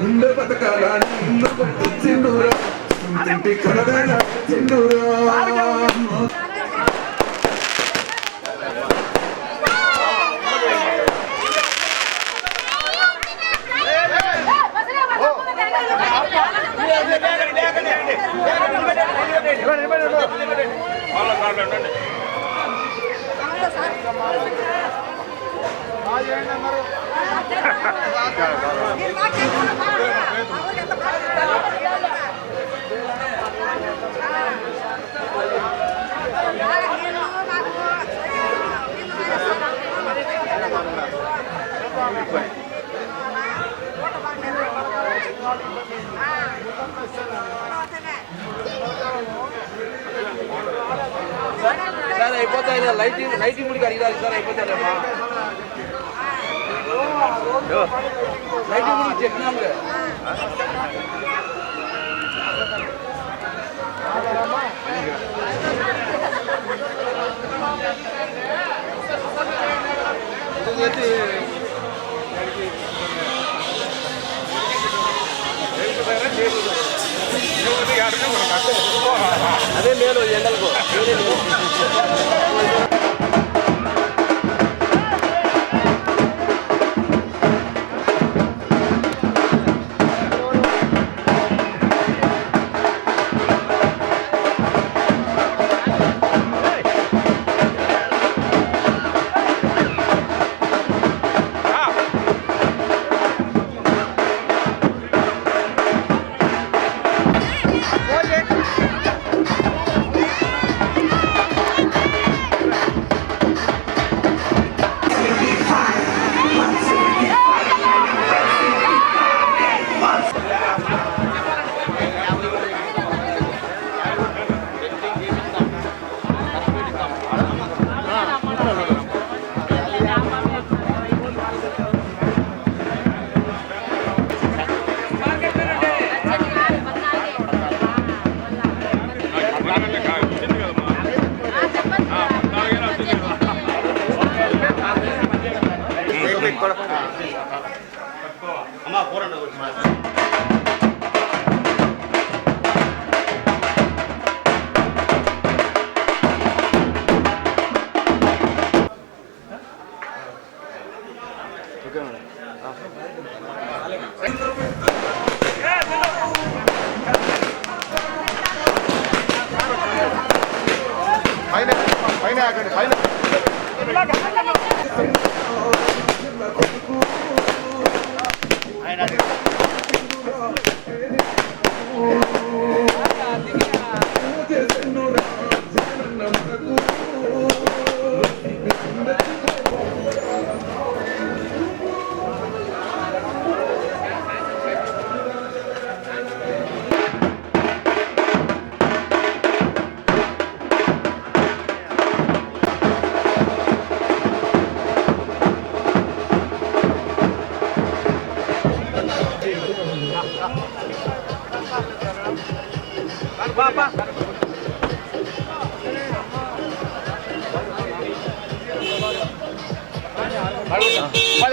గుండె పథకాలని సింధూరా తింటి కలదైన సింధూరా సార్ అయిపోతాయి లైటింగ్ కూడా అడిగారు సార్ అయిపోతారేమ్మా లైటింగ్ గురించి చెప్పినాము అదే మేలు ఎండలకు అమ్మా పోరండి పైన పైన ఆగండి పైన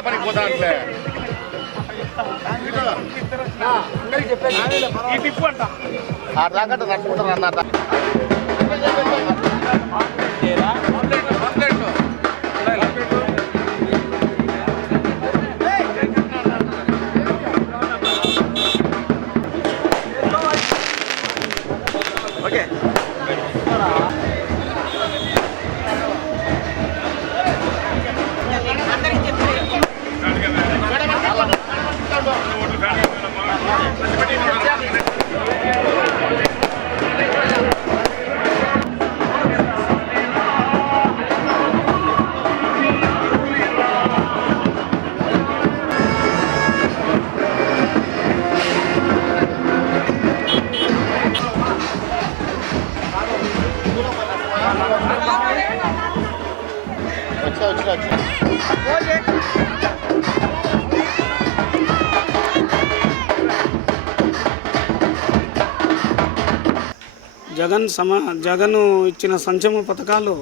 పనికి పోతా అంటే ఈ టిప్పు అంట ఆ దాకా నడుచుకుంటారు అన్నమాట జగన్ ఇచ్చిన సంక్షేమ పథకాలు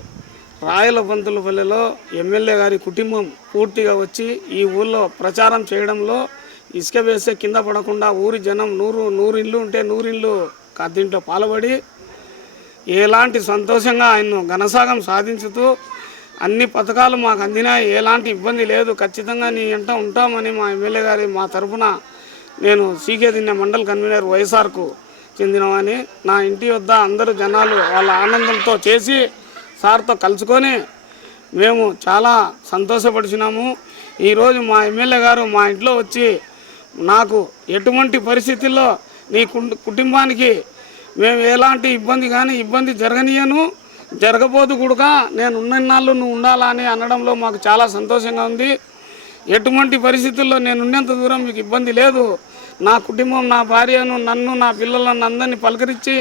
రాయలబంతులపల్లిలో ఎమ్మెల్యే గారి కుటుంబం పూర్తిగా వచ్చి ఈ ఊళ్ళో ప్రచారం చేయడంలో ఇసుక వేస్తే కింద పడకుండా ఊరి జనం నూరు ఇళ్ళు ఉంటే 100 ఇళ్ళు దీంట్లో పాల్పడి ఎలాంటి సంతోషంగా ఆయన్ను ఘనసాగం సాధించుతూ అన్ని పథకాలు మాకు అందినా ఎలాంటి ఇబ్బంది లేదు, ఖచ్చితంగా నీ వెంట ఉంటామని మా ఎమ్మెల్యే గారి మా తరఫున నేను సీకేదిన్నె మండల్ కన్వీనర్ వైఎస్ఆర్కు చెందినవాని నా ఇంటి వద్ద అందరూ జనాలు వాళ్ళ ఆనందంతో చేసి సార్తో కలుసుకొని మేము చాలా సంతోషపడినాము. ఈరోజు మా ఎమ్మెల్యే గారు మా ఇంట్లో వచ్చి నాకు ఎటువంటి పరిస్థితుల్లో నీ కుటుంబానికి మేము ఎలాంటి ఇబ్బంది జరగనీయను, జరగబోదు కూడా నేను ఉన్నన్నాళ్ళు నువ్వు ఉండాలని అనడంలో మాకు చాలా సంతోషంగా ఉంది. ఎటువంటి పరిస్థితుల్లో నేను ఉన్నంత దూరం మీకు ఇబ్బంది లేదు. నా కుటుంబం, నా భార్యను, నన్ను, నా పిల్లలను అందరినీ పలకరించి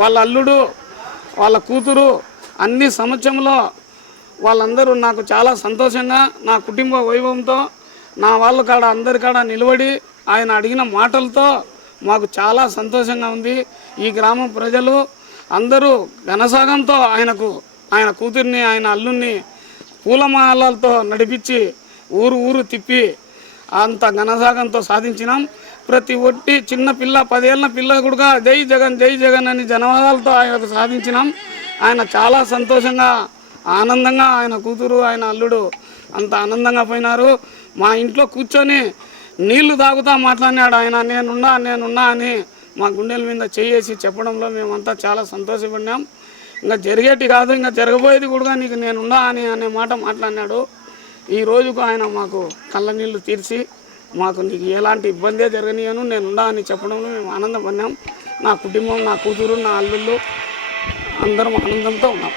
వాళ్ళ అల్లుడు, వాళ్ళ కూతురు అన్ని సమక్షంలో వాళ్ళందరూ నాకు చాలా సంతోషంగా నా కుటుంబ వైభవంతో నా వాళ్ళ కాడ అందరి కాడ నిలబడి ఆయన అడిగిన మాటలతో మాకు చాలా సంతోషంగా ఉంది. ఈ గ్రామం ప్రజలు అందరూ ఘనసాగంతో ఆయన కూతుర్ని, ఆయన అల్లుడిని పూలమాలలతో నడిపించి ఊరు తిప్పి అంత ఘనసాగంతో సాధించినాం. ప్రతి ఒట్టి చిన్న పిల్ల 10 ఏళ్ళ పిల్ల కూడా జై జగన్ అని జనవాదాలతో ఆయనకు సాధించినాం. ఆయన చాలా సంతోషంగా ఆనందంగా ఆయన కూతురు, ఆయన అల్లుడు అంత ఆనందంగా పోయినారు. మా ఇంట్లో కూర్చొని నీళ్లు తాగుతా మాట్లాడినాడు ఆయన. నేనున్నా అని మా గుండెల మీద చేసి చెప్పడంలో మేమంతా చాలా సంతోషపడినాం. ఇంకా జరిగేటి కాదు, ఇంకా జరగబోయేది కూడా నీకు నేనున్నా అనే మాట మాట్లాడినాడు. ఈ రోజుకు ఆయన మాకు కళ్ళ నీళ్లు తీర్చి మాకు నీకు ఎలాంటి ఇబ్బందే జరగనీయను, నేనున్నా అని చెప్పడంలో మేము ఆనందపడినాం. నా కుటుంబం, నా కూతురు, నా అల్లుళ్ళు అందరం ఆనందంతో ఉన్నాం.